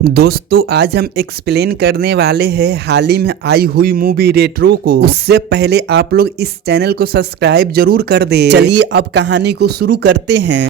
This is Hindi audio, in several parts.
दोस्तों आज हम एक्सप्लेन करने वाले हैं हाल ही में आई हुई मूवी रेट्रो को। उससे पहले आप लोग इस चैनल को सब्सक्राइब जरूर कर दें। चलिए अब कहानी को शुरू करते हैं।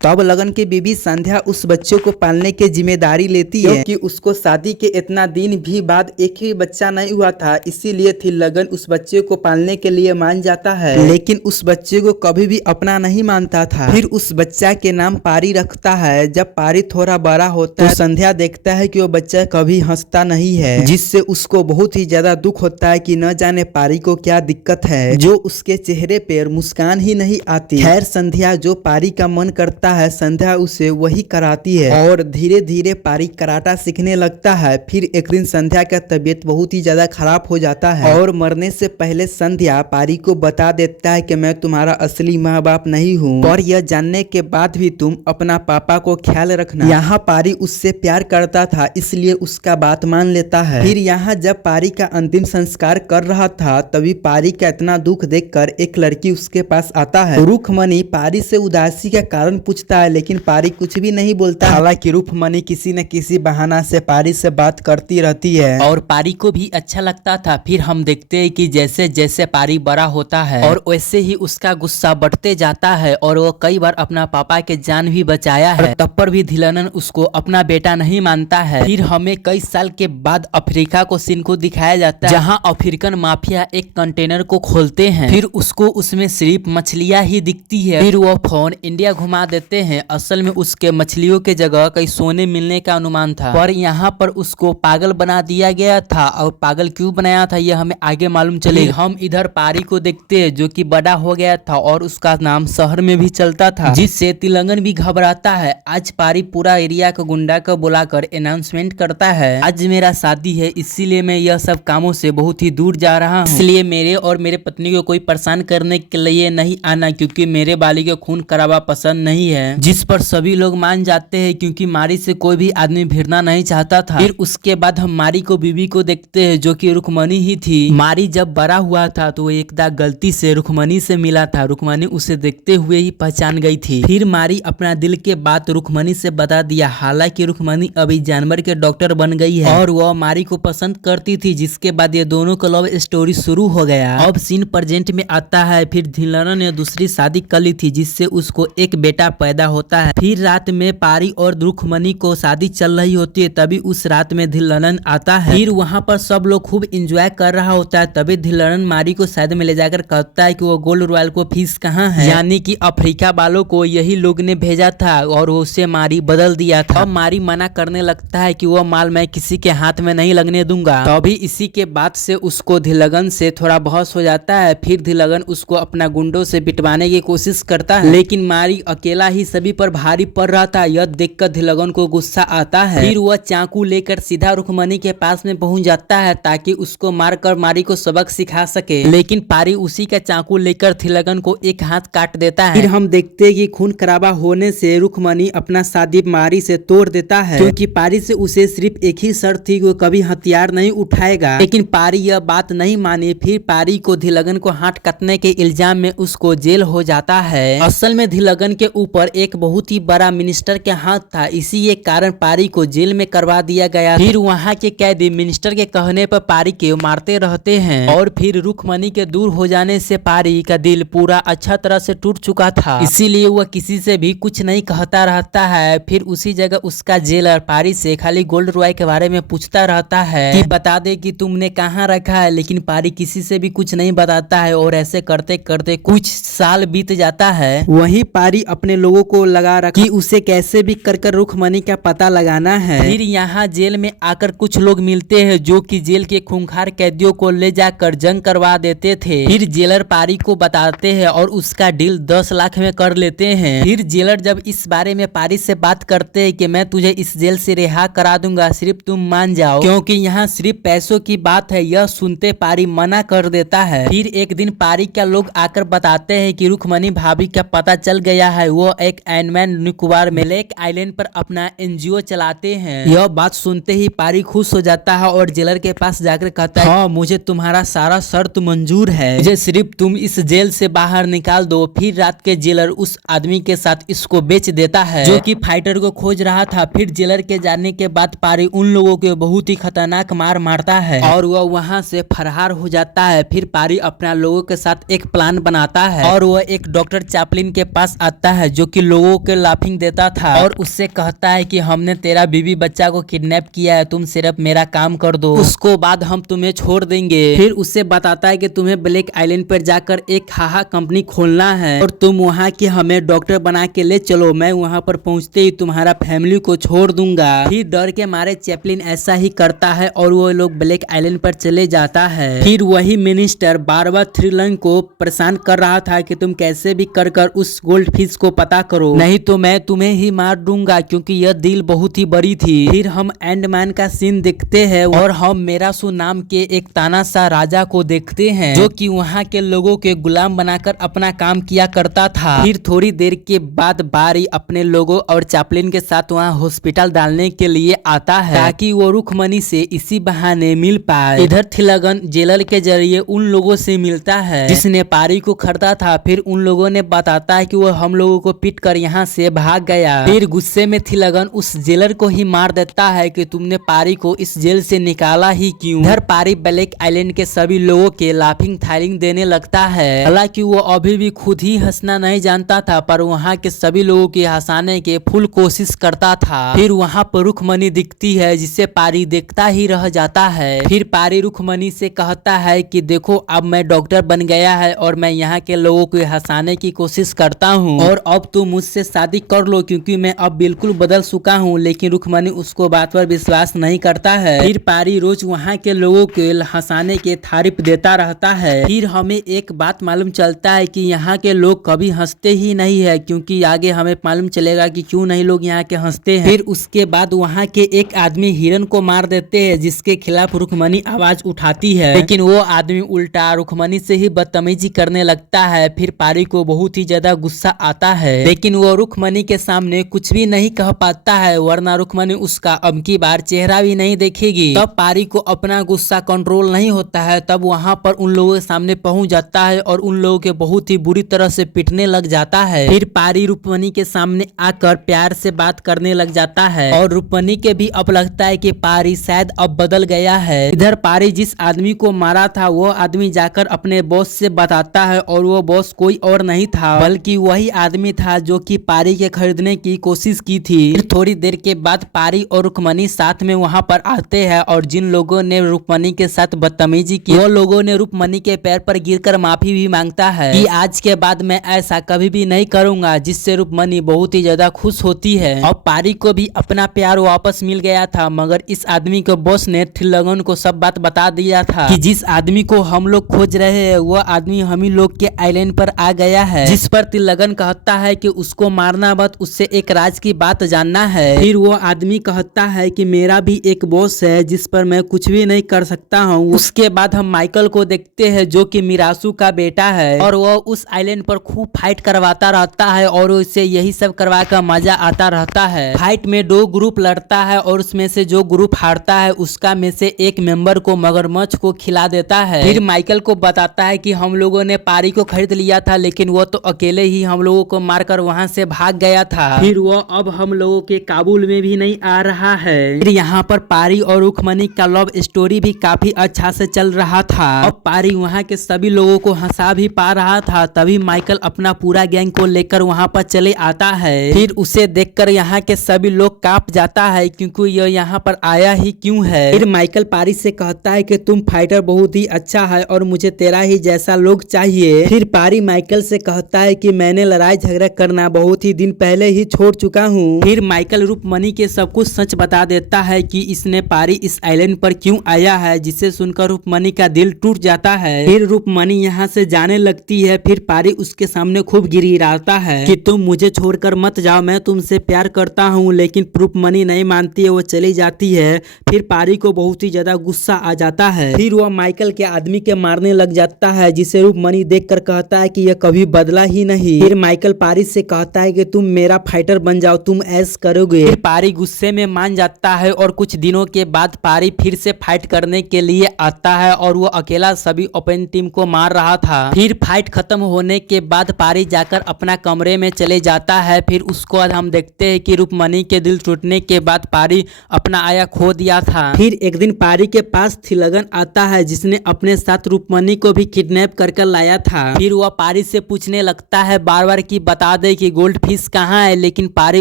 तब लगन की बीबी संध्या उस बच्चे को पालने की जिम्मेदारी लेती है क्योंकि उसको शादी के इतना दिन भी बाद एक ही बच्चा नहीं हुआ था, इसीलिए थी लगन उस बच्चे को पालने के लिए मान जाता है। लेकिन उस बच्चे को कभी भी अपना नहीं मानता था। फिर उस बच्चा के नाम पारी रखता है। जब पारी थोड़ा बड़ा होता है तो संध्या देखता है कि वो बच्चा कभी हंसता नहीं है, जिससे उसको बहुत ही ज्यादा दुख होता है कि न जाने पारी को क्या दिक्कत है जो उसके चेहरे पर मुस्कान ही नहीं आती। खैर संध्या जो पारी का मन करता है संध्या उसे वही कराती है और धीरे धीरे पारी कराटा सीखने लगता है। फिर एक दिन संध्या का तबीयत बहुत ही ज्यादा खराब हो जाता है और मरने से पहले संध्या पारी को बता देता है कि मैं तुम्हारा असली माँ बाप नहीं हूँ, और यह जानने के बाद भी तुम अपना पापा को ख्याल रखना। यहाँ पारी उससे प्यार करता था इसलिए उसका बात मान लेता है। फिर यहाँ जब पारी का अंतिम संस्कार कर रहा था तभी पारी का इतना दुख देखकर एक लड़की उसके पास आता है। रुक्मणी पारी से उदासी का कारण पूछता है लेकिन पारी कुछ भी नहीं बोलता। हालांकि रुक्मणी किसी न किसी बहाना से पारी से बात करती रहती है और पारी को भी अच्छा लगता था। फिर हम देखते हैं कि जैसे जैसे पारी बड़ा होता है और वैसे ही उसका गुस्सा बढ़ते जाता है और वो कई बार अपना पापा के जान भी बचाया है, तब पर भी धिलानन उसको अपना बेटा नहीं मानता है। फिर हमें कई साल के बाद अफ्रीका को सीन को दिखाया जाता है जहाँ अफ्रीकन माफिया एक कंटेनर को खोलते हैं। फिर उसको उसमें सिर्फ मछलियाँ ही दिखती है। फिर वो फोन इंडिया घुमा देते हैं। असल में उसके मछलियों के जगह कई सोने मिलने का अनुमान था, पर यहाँ पर उसको पागल बना दिया गया था। और पागल क्यों बनाया था यह हमें आगे मालूम चलेगा। हम इधर पारी को देखते हैं जो कि बड़ा हो गया था और उसका नाम शहर में भी चलता था, जिससे तिलंगन भी घबराता है। आज पारी पूरा एरिया को गुंडा को बुलाकर अनाउंसमेंट करता है आज मेरा शादी है, इसीलिए मैं यह सब कामों से बहुत ही दूर जा रहा हूँ। इसलिए मेरे और मेरे पत्नी को कोई परेशान करने के लिए नहीं आना, क्योंकि मेरे बाली को खून खराबा पसंद नहीं है। जिस पर सभी लोग मान जाते हैं क्योंकि मारी से कोई भी आदमी भिड़ना नहीं चाहता था। फिर उसके बाद हम मारी को बीबी को देखते हैं जो कि रुक्मणी ही थी। मारी जब बड़ा हुआ था तो एकदा गलती से रुक्मणी से मिला था। रुक्मणी उसे देखते हुए ही पहचान गई थी। फिर मारी अपना दिल के बात रुक्मणी से बता दिया। हालांकि रुक्मणी अभी जानवर के डॉक्टर बन गई है और वह मारी को पसंद करती थी, जिसके बाद ये दोनों का लव स्टोरी शुरू हो गया। अब सीन प्रेजेंट में आता है। फिर धिलानन ने दूसरी शादी कर ली थी जिससे उसको एक बेटा पैदा होता है। फिर रात में पारी और रुक्मणी को शादी चल रही होती है, तभी उस रात में धिलानन आता है। फिर वहाँ पर सब लोग खूब एंजॉय कर रहा होता है। तभी धिलानन मारी को शायद में ले जाकर कहता है कि वो गोल्ड रॉयल को फीस कहाँ है, यानी कि अफ्रीका वालों को यही लोग ने भेजा था और उसे मारी बदल दिया था। अब मारी मना करने लगता है कि वो माल मैं किसी के हाथ में नहीं लगने दूंगा। तभी इसी के बाद से उसको धिलगन से थोड़ा बहस हो जाता है। फिर धिलगन उसको अपना गुंडों से पिटवाने की कोशिश करता है, लेकिन मारी अकेला ही सभी पर भारी पड़ रहा था। यह देखकर धिलगन को गुस्सा आता है। फिर वह चाकू लेकर सीधा रुक्मणी के पास में पहुंच जाता है ताकि उसको मारकर मारी को सबक सिखा सके, लेकिन पारी उसी का चाकू लेकर धिलगन को एक हाथ काट देता है। फिर हम देखते हैं कि खून खराबा होने से रुक्मणी अपना शादी मारी से तोड़ देता है, क्योंकि पारी से उसे सिर्फ एक ही शर्त थी कि वो कभी हथियार नहीं उठाएगा। लेकिन पारी यह बात नहीं मानी। फिर पारी को धिलगन को हाथ काटने के इल्जाम में उसको जेल हो जाता है। असल में धिलगन के ऊपर एक बहुत ही बड़ा मिनिस्टर के हाथ था, इसी ये कारण पारी को जेल में करवा दिया गया। फिर वहाँ के कैदी मिनिस्टर के कहने पर पारी के मारते रहते हैं और फिर रुक्मणी के दूर हो जाने से पारी का दिल पूरा अच्छा तरह से टूट चुका था, इसीलिए वह किसी से भी कुछ नहीं कहता रहता है। फिर उसी जगह उसका जेलर पारी से खाली गोल्ड रॉय के बारे में पूछता रहता है कि बता दे कि तुमने कहाँ रखा है, लेकिन पारी किसी से भी कुछ नहीं बताता है और ऐसे करते करते कुछ साल बीत जाता है। वहीं पारी अपने लोगों को लगा रखा कि उसे कैसे भी कर रुक्मणी का पता लगाना है। फिर यहाँ जेल में आकर कुछ लोग मिलते हैं जो कि जेल के खूंखार कैदियों को ले जाकर जंग करवा देते थे। फिर जेलर पारी को बताते हैं और उसका डील 10 लाख में कर लेते हैं। फिर जेलर जब इस बारे में पारी से बात करते हैं कि मैं तुझे इस जेल से रिहा करा दूंगा, सिर्फ तुम मान जाओ, क्योंकि यहाँ सिर्फ पैसों की बात है। यह सुनते पारी मना कर देता है। फिर एक दिन पारी का लोग आकर बताते हैं कि रुक्मणी भाभी का पता चल गया है, वो एक एंडमैन निकोबार में ब्लैक आइलैंड पर अपना एनजीओ चलाते हैं। यह बात सुनते ही पारी खुश हो जाता है और जेलर के पास जाकर कहता है, हाँ मुझे तुम्हारा सारा शर्त मंजूर है, मुझे सिर्फ तुम इस जेल से बाहर निकाल दो। फिर रात के जेलर उस आदमी के साथ इसको बेच देता है जो कि फाइटर को खोज रहा था। फिर जेलर के जाने के बाद पारी उन लोगों के बहुत ही खतरनाक मार मारता है और वह वहां से फरार हो जाता है। फिर पारी अपना लोगों के साथ एक प्लान बनाता है और वह एक डॉक्टर चैपलिन के पास आता है जो कि लोगों के लाफिंग देता था और उससे कहता है कि हमने तेरा बीवी बच्चा को किडनैप किया है, तुम सिर्फ मेरा काम कर दो, उसको बाद हम तुम्हें छोड़ देंगे। फिर उससे बताता है कि तुम्हें ब्लैक आइलैंड पर जाकर एक हाहा कंपनी खोलना है और तुम वहाँ के हमें डॉक्टर बना के ले चलो, मैं वहाँ पर पहुँचते ही तुम्हारा फैमिली को छोड़ दूंगा। फिर डर के मारे चैपलिन ऐसा ही करता है और वो लोग ब्लैक आइलैंड पर चले जाता है। फिर वही मिनिस्टर बार बार थ्रिलंग को परेशान कर रहा था कि तुम कैसे भी कर उस गोल्ड फिश को पता करो, नहीं तो मैं तुम्हें ही मार दूंगा, क्योंकि यह डील बहुत ही बड़ी थी। फिर हम एंडमैन का सीन देखते हैं और हम मेरासू नाम के एक तानाशाह राजा को देखते हैं जो कि वहाँ के लोगों के गुलाम बनाकर अपना काम किया करता था। फिर थोड़ी देर के बाद बारी अपने लोगों और चैपलिन के साथ वहाँ हॉस्पिटल डालने के लिए आता है ताकि वो रुक्मणी से इसी बहाने मिल पाए। इधर थिलगन जेलर के जरिए उन लोगों से मिलता है जिसने पारी को खरीदा था। फिर उन लोगों ने बताता है कि वो हम लोगों को पीट कर यहाँ से भाग गया। फिर गुस्से में थिलगन उस जेलर को ही मार देता है कि तुमने पारी को इस जेल से निकाला ही क्यों। इधर पारी ब्लैक आइलैंड के सभी लोगों के लाफिंग थाइलिंग देने लगता है। हालांकि वो अभी भी खुद ही हंसना नहीं जानता था पर वहाँ के सभी लोगों के हंसाने के फुल कोशिश करता था। फिर वहाँ पर रुक्मणी दिखती है जिसे पारी देखता ही रह जाता है। फिर पारी रुक्मणी से कहता है कि देखो अब मैं डॉक्टर बन गया है और मैं यहाँ के लोगों को हंसाने की कोशिश करता हूँ और अब तुम मुझसे शादी कर लो क्योंकि मैं अब बिल्कुल बदल चुका हूँ। लेकिन रुक्मणी उसको बात पर विश्वास नहीं करता है। फिर पारी रोज वहाँ के लोगों के हंसाने के तारीफ देता रहता है। फिर हमें एक बात मालूम चलता है कि यहाँ के लोग कभी हंसते ही नहीं है, क्योंकि आगे हमें मालूम चलेगा कि क्यों नहीं लोग यहाँ के हंसते हैं। फिर उसके बाद वहाँ के एक आदमी हिरन को मार देते हैं जिसके खिलाफ रुक्मणी आवाज उठाती है, लेकिन वो आदमी उल्टा रुक्मणी से ही बदतमीजी करने लगता है। फिर पारी को बहुत ही ज्यादा गुस्सा आता है लेकिन वो रुक्मणी के सामने कुछ भी नहीं कह पाता है वरना रुक्मणी उसका अब की बार चेहरा भी नहीं देखेगी। तब पारी को अपना गुस्सा कंट्रोल नहीं होता है, तब वहाँ पर उन लोगों के सामने पहुंच जाता है और उन लोगों के बहुत ही बुरी तरह से पिटने लग जाता है। फिर पारी रुक्मणी के सामने आकर प्यार से बात करने लग जाता है और रुक्मणी के भी अब लगता है कि पारी शायद अब बदल गया है। इधर पारी जिस आदमी को मारा था वो आदमी जाकर अपने बॉस से बताता है और वो बॉस कोई और नहीं था बल्कि वही आदमी था जो कि पारी के खरीदने की कोशिश की थी। फिर थोड़ी देर के बाद पारी और रुक्मणी साथ में वहाँ पर आते हैं और जिन लोगों ने रुक्मणी के साथ बदतमीजी की वो लोगों ने रुक्मणी के पैर पर गिरकर माफी भी मांगता है कि आज के बाद मैं ऐसा कभी भी नहीं करूंगा, जिससे रुक्मणी बहुत ही ज्यादा खुश होती है। अब पारी को भी अपना प्यार वापस मिल गया था, मगर इस आदमी के बॉस ने थिलगन को सब बात बता दिया था कि जिस आदमी को हम लोग खोज रहे हैं वो आदमी हम ही लोग के आइलैंड पर आ गया है। जिस पर थिलगन कहता है कि उसको मारना मत, उससे एक राज की बात जानना है। फिर वो आदमी कहता है कि मेरा भी एक बॉस है जिस पर मैं कुछ भी नहीं कर सकता हूँ। उसके बाद हम माइकल को देखते हैं जो कि मिरासू का बेटा है और वो उस आइलैंड पर खूब फाइट करवाता रहता है और उसे यही सब करवा कर मजा आता रहता है। फाइट में 2 ग्रुप लड़ता है और उसमें से जो ग्रुप हारता है उसका में से एक मेंबर को मगरमच्छ को खिला देता है। फिर माइकल को बताता है कि हम लोगों ने पारी को खरीद लिया था लेकिन वो तो अकेले ही हम लोगों को मारकर वहाँ से भाग गया था। फिर वो अब हम लोगों के काबुल में भी नहीं आ रहा है। फिर यहाँ पर पारी और रुक्मणी का लव स्टोरी भी काफी अच्छा से चल रहा था। अब पारी वहाँ के सभी लोगों को हंसा भी पा रहा था, तभी माइकल अपना पूरा गैंग को लेकर वहाँ पर चले आता है। फिर उसे देखकर यहाँ के सभी लोग कांप जाता है क्योंकि यह यहाँ पर आया ही क्यों है। फिर माइकल पारी से कहता है कि तुम फाइटर बहुत ही अच्छा है और मुझे तेरा ही जैसा लोग चाहिए। फिर पारी माइकल से कहता है कि मैंने लड़ाई झगड़ा करना बहुत ही दिन पहले ही छोड़ चुका हूँ। फिर माइकल रुक्मणी के सब कुछ सच बता देता है कि इसने पारी इस आइलैंड पर क्यों आया है, जिसे सुनकर रुक्मणी का दिल टूट जाता है। फिर रुक्मणी यहाँ से जाने लगती है। फिर पारी उसके सामने खूब गिड़गिड़ाता है कि तुम मुझे छोड़कर मत जाओ, मैं तुमसे प्यार करता हूँ। लेकिन रुक्मणी नहीं मानती है, वो चली जाती है। फिर पारी को बहुत ही ज्यादा गुस्सा आ जाता है। फिर वह माइकल के आदमी के मारने लग जाता है जिसे रुक्मणी देखकर कहता है कि यह कभी बदला ही नहीं। फिर माइकल पारी से कहता है कि तुम मेरा फाइटर बन जाओ, तुम ऐश करोगे। फिर पारी गुस्से में मान जाता है और कुछ दिनों के बाद पारी फिर से फाइट करने के लिए आता है और वो अकेला सभी ओपन टीम को मार रहा था। फिर फाइट खत्म होने के बाद पारी जाकर अपना कमरे में चले जाता है। फिर उसको हम देखते हैं कि रूपमनी के दिल टूटने के बाद पारी अपना आया खो दिया था। फिर एक दिन पारी के पास थिलगन आता है जिसने अपने साथ रूपमनी को भी किडनैप करके लाया था। फिर वह पारी से पूछने लगता है बार बार कि बता दे कि गोल्ड फिश कहाँ है, लेकिन पारी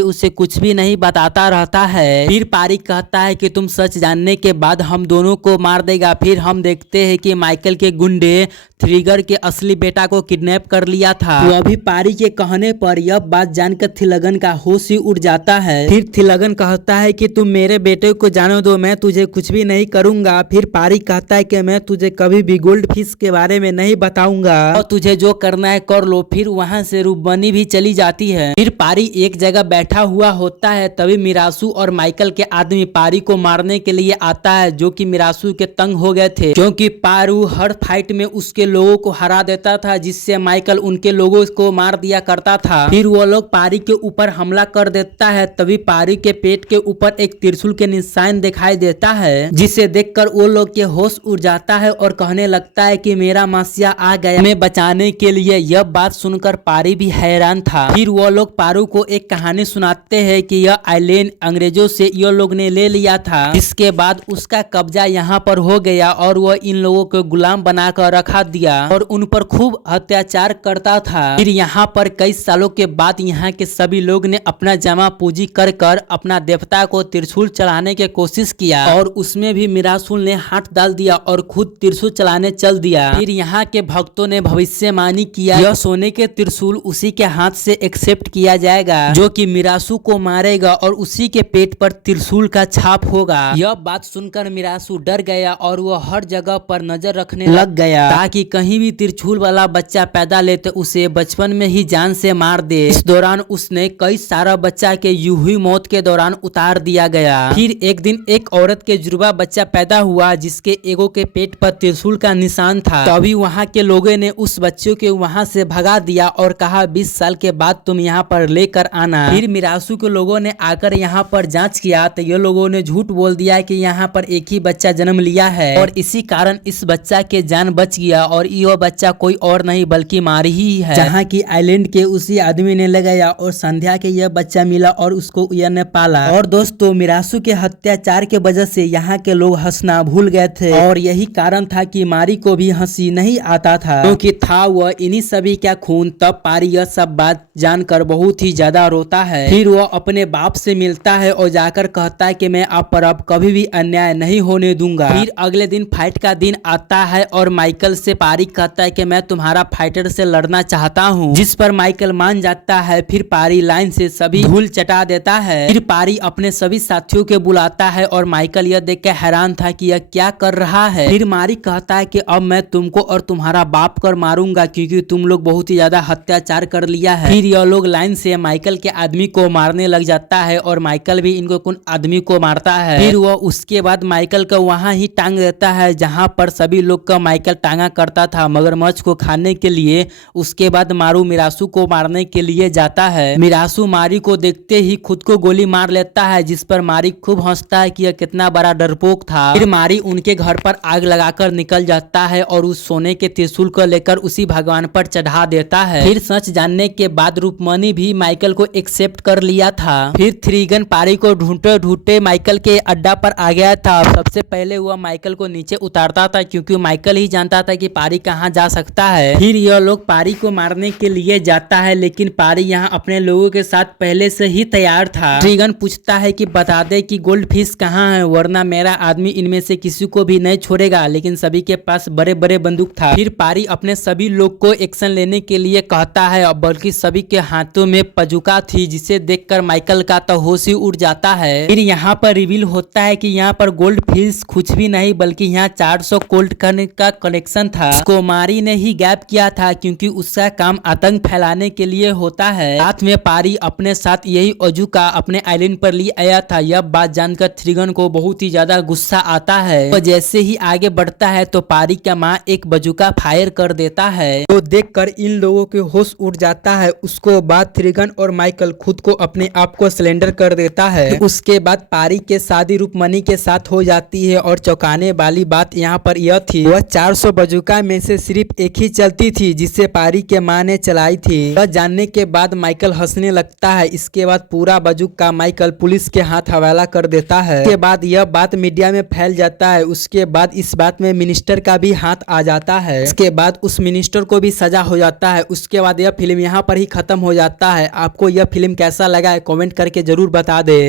उसे कुछ भी नहीं बताता रहता है। फिर पारी कहता है कि तुम सच जानने के बाद हम दोनों को मार देगा। फिर हम देखते हैं कि माइकल के गुंडे थ्रिगर के असली बेटा को किडनैप कर लिया था। तो अभी पारी के कहने पर यह बात जानकर थिलगन का होश ही उड़ जाता है। फिर थिलगन कहता है कि तुम मेरे बेटे को जाने दो, मैं तुझे कुछ भी नहीं करूंगा। फिर पारी कहता है कि मैं तुझे कभी भी गोल्ड फिश के बारे में नहीं बताऊंगा और तुझे जो करना है कर लो। फिर वहां से रूपमनी भी चली जाती है। फिर पारी एक जगह बैठा हुआ होता है, तभी मिरासू और माइकल के आदमी पारी को मारने के लिए आता है, जो कि मिरासू के तंग हो गए थे क्योंकि पारू हर फाइट में उसके लोगों को हरा देता था, जिससे माइकल उनके लोगों को मार दिया करता था। फिर वो लोग पारी के ऊपर हमला कर देता है, तभी पारी के पेट के ऊपर एक त्रिशूल के निशान दिखाई देता है, जिसे देखकर वो लोग के होश उड़ जाता है और कहने लगता है कि मेरा मसीहा आ गया हमें बचाने के लिए। यह बात सुनकर पारी भी हैरान था। फिर वो लोग पारू को एक कहानी सुनाते हैं कि यह आइलैंड अंग्रेजों से ये लोग ने ले लिया था, जिसके बाद उसका कब्जा यहाँ पर हो गया और वह इन लोगों को गुलाम बनाकर रखा दिया और उन पर खूब अत्याचार करता था। फिर यहाँ पर कई सालों के बाद यहाँ के सभी लोग ने अपना जमा पूंजी कर कर अपना देवता को त्रिशूल चलाने की कोशिश किया और उसमें भी मिरासुल ने हाथ डाल दिया और खुद त्रिशूल चलाने चल दिया। फिर यहाँ के भक्तों ने भविष्यवाणी किया यह सोने के त्रिशूल उसी के हाथ से एक्सेप्ट किया जाएगा, जो कि मिरासू को मारेगा और उसी के पेट पर त्रिशूल का छाप होगा। यह बात सुनकर मिरासू डर गया और वह हर जगह पर नजर रखने लग गया ताकि कहीं भी त्रिशूल वाला बच्चा पैदा ले तो उसे बचपन में ही जान से मार दे। इस दौरान उसने कई सारा बच्चा के यूं ही मौत के दौरान उतार दिया गया। फिर एक दिन एक औरत के जुड़वा बच्चा पैदा हुआ जिसके एगो के पेट पर त्रिशूल का निशान था। तभी वहाँ के लोगों ने उस बच्चे को वहाँ से भगा दिया और कहा 20 साल के बाद तुम यहाँ पर लेकर आना। फिर मिरासू के लोगों ने आकर यहाँ पर जांच किया तो ये लोगों ने झूठ बोल दिया कि यहाँ पर एक ही बच्चा जन्म लिया है और इसी कारण इस बच्चा के जान बच गया और यह बच्चा कोई और नहीं बल्कि मारी ही है, जहाँ की आइलैंड के उसी आदमी ने लगाया और संध्या के यह बच्चा मिला और उसको यह ने पाला। और दोस्तों मिरासू के अत्याचार के वजह से यहाँ के लोग हंसना भूल गए थे और यही कारण था कि मारी को भी हंसी नहीं आता था क्योंकि था वह इन्हीं सभी का खून। तब पारी यह सब बात जानकर बहुत ही ज्यादा रोता है। फिर वह अपने बाप से मिलता है और जाकर कहता है कि मैं आप पर अब कभी भी अन्याय नहीं होने दूंगा। फिर अगले दिन फाइट का दिन आता है और माइकल से पारी कहता है कि मैं तुम्हारा फाइटर से लड़ना चाहता हूँ, जिस पर माइकल मान जाता है। फिर पारी लाइन से सभी धूल चटा देता है। फिर पारी अपने सभी साथियों के बुलाता है और माइकल यह देख के हैरान था कि यह क्या कर रहा है। फिर मारी कहता है कि अब मैं तुमको और तुम्हारा बाप कर मारूंगा क्योंकि तुम लोग बहुत ही ज्यादा अत्याचार कर लिया है। फिर यह लोग लाइन से माइकल के आदमी को मारने लग जाता है और माइकल भी इनको कुछ आदमी को मारता है। फिर वह उसके बाद माइकल को वहां ही टांग देता है जहां पर सभी लोग का माइकल टांगा करता था मगरमच्छ को खाने के लिए। उसके बाद मारू मिरासू को मारने के लिए जाता है। मिरासू मारी को देखते ही खुद को गोली मार लेता है, जिस पर मारी खूब हंसता है कि यह कितना बड़ा डरपोक था। फिर मारी उनके घर पर आग लगाकर निकल जाता है और उस सोने के त्रिशूल को लेकर उसी भगवान पर चढ़ा देता है। फिर सच जानने के बाद रूपमनी भी माइकल को एक्सेप्ट कर लिया था। फिर थ्रिगन पारी को ढूंढते ढूंढते माइकल के अड्डा पर आ गया था। सबसे पहले वह माइकल को नीचे उतारता था क्योंकि माइकल ही जानता था कि पारी कहाँ जा सकता है। फिर यह लोग पारी को मारने के लिए जाता है, लेकिन पारी यहाँ अपने लोगों के साथ पहले से ही तैयार था। थ्रिगन पूछता है कि बता दे कि गोल्ड फिश कहाँ है, वरना मेरा आदमी इनमें से किसी को भी नहीं छोड़ेगा। लेकिन सभी के पास बड़े बड़े बंदूक था। फिर पारी अपने सभी लोग को एक्शन लेने के लिए कहता है, बल्कि सभी के हाथों में पजुका थी, जिसे देखकर माइकल का तो होश ही उड़ जाता है। फिर यहाँ पर रिवील होता है कि यहाँ पर गोल्ड फिश कुछ भी नहीं बल्कि यहाँ 400 कोल्ड का कनेक्शन था, उसको मारी ने ही गैप किया था, क्योंकि उसका काम आतंक फैलाने के लिए होता है। साथ में पारी अपने साथ यही अजूका अपने आइलैंड पर ले आया था। यह बात जानकर थ्रिगन को बहुत ही ज्यादा गुस्सा आता है। तो जैसे ही आगे बढ़ता है तो पारी का माँ एक बजूका फायर कर देता है। तो देखकर इन लोगों के होश उड़ जाता है। उसको बाद थ्रिगन और माइकल खुद को अपने आप को सिलेंडर कर देता है। उसके बाद पारी के शादी रुकमनी के साथ हो जाती है। और चौंकाने वाली बात यहाँ पर यह थी, वह 400 बजूका में से सिर्फ एक ही चलती थी जिसे पारी के माँ ने चलाई थी। यह जानने के बाद माइकल हंसने लगता है। इसके बाद पूरा बजूका माइकल पुलिस के हाथ हवाला कर देता है। उसके बाद यह बात मीडिया में फैल जाता है। उसके बाद इस बात में मिनिस्टर का भी हाथ आ जाता है। इसके बाद उस मिनिस्टर को भी सजा हो जाता है। उसके बाद यह फिल्म यहाँ पर ही खत्म हो जाता है। आपको यह फिल्म कैसा लगा है कमेंट करके जरूर बता दे।